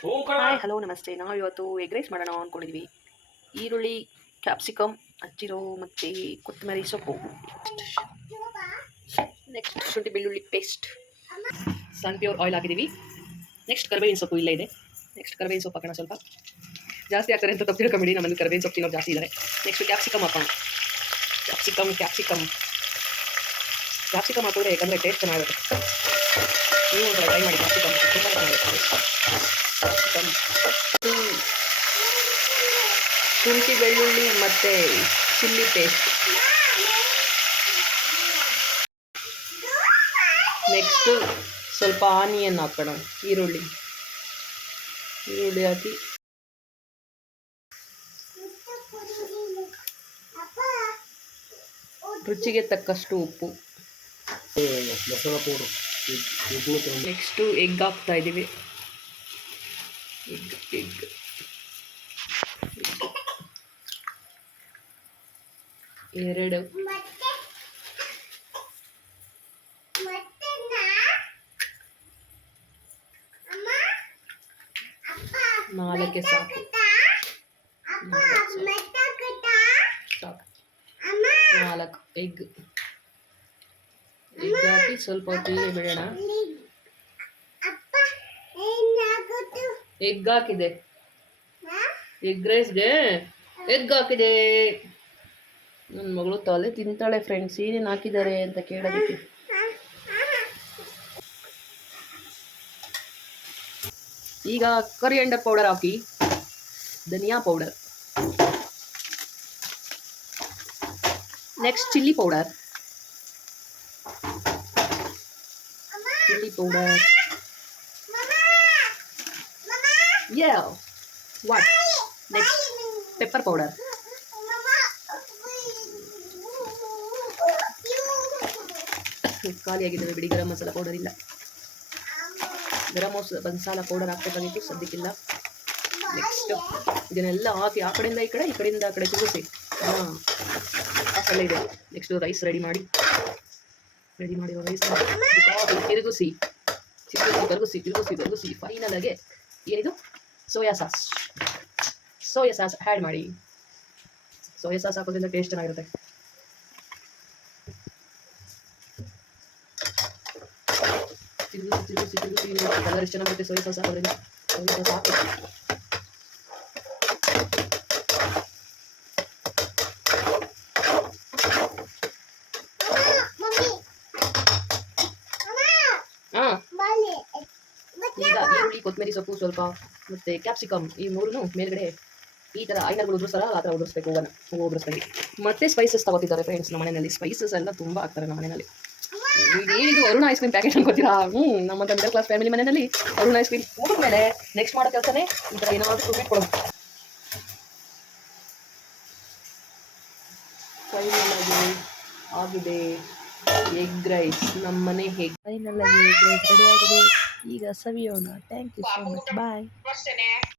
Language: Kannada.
ಹಾಯ್ ಹಲೋ ನಮಸ್ತೆ. ನಾವು ಇವತ್ತು ಎಗ್ ರೈಸ್ ಮಾಡೋಣ ಅಂದ್ಕೊಂಡಿದ್ವಿ. ಈರುಳ್ಳಿ, ಕ್ಯಾಪ್ಸಿಕಮ್ ಹಚ್ಚಿರೋ ಮತ್ತು ಕೊತ್ತಂಬರಿ ಸೊಪ್ಪು, ನೆಕ್ಸ್ಟ್ ಶುಂಠಿ ಬೆಳ್ಳುಳ್ಳಿ ಪೇಸ್ಟ್, ಸನ್ಪ್ಯೂರ್ ಆಯಿಲ್ ಹಾಕಿದ್ದೀವಿ. ನೆಕ್ಸ್ಟ್ ಕರಿಬೇವಿನ ಸೊಪ್ಪು ಇಲ್ಲೇ ಇದೆ. ನೆಕ್ಸ್ಟ್ ಕರಿಬೇವಿನ ಸೊಪ್ಪು ಹಾಕೋಣ. ಸ್ವಲ್ಪ ಜಾಸ್ತಿ ಹಾಕ್ತಾರೆ ಅಂತ ತಪ್ಪು ತಿಳ್ಕೊಂಬಿಡಿ, ನಮ್ಮಲ್ಲಿ ಕರಿಬೇವಿನ ಸೊಪ್ಪು ತಿನ್ನೋರು ಜಾಸ್ತಿ ಇದ್ದಾರೆ. ನೆಕ್ಸ್ಟ್ ಕ್ಯಾಪ್ಸಿಕಮ್ ಹಾಕೋಣ. ಕ್ಯಾಪ್ಸಿಕಮ್ ಹಾಕಿದ್ರೆ ಯಾಕಂದರೆ ಟೇಸ್ಟ್ ಚೆನ್ನಾಗಿರುತ್ತೆ. ನೀವು ಒಂಥರ ಟ್ರೈ ಮಾಡಿ. ಕ್ಯಾಪ್ಸಿಕಮ್ ತುಂಬ ಚೆನ್ನಾಗಿರುತ್ತೆ. ಕ್ಯಾಪ್ಸಿಕಮ್, ಶುಂಠಿ ಬೆಳ್ಳುಳ್ಳಿ ಮತ್ತು ಚಿಲ್ಲಿ ಪೇಸ್ಟ್. ನೆಕ್ಸ್ಟು ಸ್ವಲ್ಪ ಆನಿಯನ್ ಹಾಕೋಣ. ಈರುಳ್ಳಿ ಹಾಕಿ ರುಚಿಗೆ ತಕ್ಕಷ್ಟು ಉಪ್ಪು. ನೆಕ್ಸ್ಟು ಎಗ್ ಹಾಕ್ತಾ ಇದ್ದೀವಿ. ಎಗ್ ಎರಡು, 4 ಸಾಕು. 4 ಎಗ್ ಹಾಕಿ ಸ್ವಲ್ಪ ಹೊತ್ತಿಗೆ ಬಿಡೋಣ. ಎಗ್ ಹಾಕಿದೆ. ಎಗ್ ರೈಸ್ಗೆ ಎಗ್ ಹಾಕಿದೆ. ನನ್ನ ಮಗಳು ತಲೆ ತಿಂತಾಳೆ ಫ್ರೆಂಡ್ಸ್, ಏನೇನು ಹಾಕಿದ್ದಾರೆ ಅಂತ ಕೇಳೋದಕ್ಕೆ. ಈಗ ಕೊರಿಯಾಂಡರ್ ಪೌಡರ್ ಹಾಕಿ, ಧನಿಯಾ powder, next chilli powder, what next pepper powder, ಖಾಲಿಯಾಗಿದ್ದಾವೆ ಬಿಡಿ. ಗರಂ ಮಸಾಲ ಪೌಡರ್ ಇಲ್ಲ. ಗರಂ ಮಸಾಲ ಪೌಡರ್ ಹಾಕ್ಬೇಕಾಗಿತ್ತು, ಸದ್ಯಕ್ಕಿಲ್ಲ. ನೆಕ್ಸ್ಟ್ ಇದನ್ನೆಲ್ಲ ಹಾಕಿ ಆ ಕಡೆಯಿಂದ ಈ ಕಡೆಯಿಂದ ಆ ಕಡೆ ತಿರುಗಿಸಿ. ಇದೆ. ನೆಕ್ಸ್ಟ್ ರೈಸ್ ರೆಡಿ ಮಾಡಿರೋ ರೈಸ್ ತಿರುಗಿಸಿ ಫೈನಲ್ ಆಗಿ ಏನಿದು ಸೋಯಾ ಸಾಸ್ ಆ್ಯಡ್ ಮಾಡಿ. ಸೋಯಾ ಸಾಸ್ ಹಾಕೋದ್ರಿಂದ ಟೇಸ್ಟ್ ಚೆನ್ನಾಗಿರುತ್ತೆ. ತಿರುಗಿಸಿ ಕಲರ್ ಎಷ್ಟು ಚೆನ್ನಾಗಿರುತ್ತೆ ಸೋಯಾ ಸಾಸ್ ಹಾಕೋದ್ರಿಂದ. ಸೋಯಾ ಸಾಸ್ ಹಾಕಿ ಈಗ ಈರುಳ್ಳಿ, ಕೊತ್ತಂಬರಿ ಸೊಪ್ಪು ಸ್ವಲ್ಪ ಮತ್ತು ಕ್ಯಾಪ್ಸಿಕಮ್ ಈ ಮೂರನ್ನು ಮೇಲ್ಗಡೆ ಈ ಥರ ಐನರ್ಗಳು ಉದುರಿಸ್ತಾರಲ್ಲ ಆ ಥರ ಉದುರಿಸ್ಬೇಕು. ಉದುರಿಸ್ಬೇಕು. ಮತ್ತೆ ಸ್ಪೈಸಸ್ ತಗೋತಿದ್ದಾರೆ ಫ್ರೆಂಡ್ಸ್ ನಮ್ಮ ಮನೆಯಲ್ಲಿ. ಸ್ಪೈಸಸ್ ಎಲ್ಲ ತುಂಬ ಹಾಕ್ತಾರೆ ನಮ್ಮ ಮನೆಯಲ್ಲಿ. ಏನಿದು ಅರುಣ ಐಸ್ ಕ್ರೀಮ್ ಪ್ಯಾಕೆಟ್ ಅನ್ಕೋತೀರಾ? ನಮ್ಮಂಥ ಮಿಡಲ್ ಕ್ಲಾಸ್ ಫ್ಯಾಮಿಲಿ ಮನೆಯಲ್ಲಿ ಅರುಣ ಐಸ್ ಕ್ರೀಮ್ ಮುಗಿದ ಮೇಲೆ ನೆಕ್ಸ್ಟ್ ಮಾಡೋ ಕೆಲಸನೇ ಈ ಥರ ಏನಾದರೂ ಸ್ವೀಟ್ ಕೊಡೋದು. ಆಗಿದೆ ಎಗ್ ರೈಸ್. ನಮ್ಮನೆ ಫೈನಲ್ ಆಗಿ ಎಗ್ ರೈಸ್ ರೆಡಿ ಆಗಿದೆ. ಈಗ ಸವಿಯೋಣ. Thank you so much. Bye.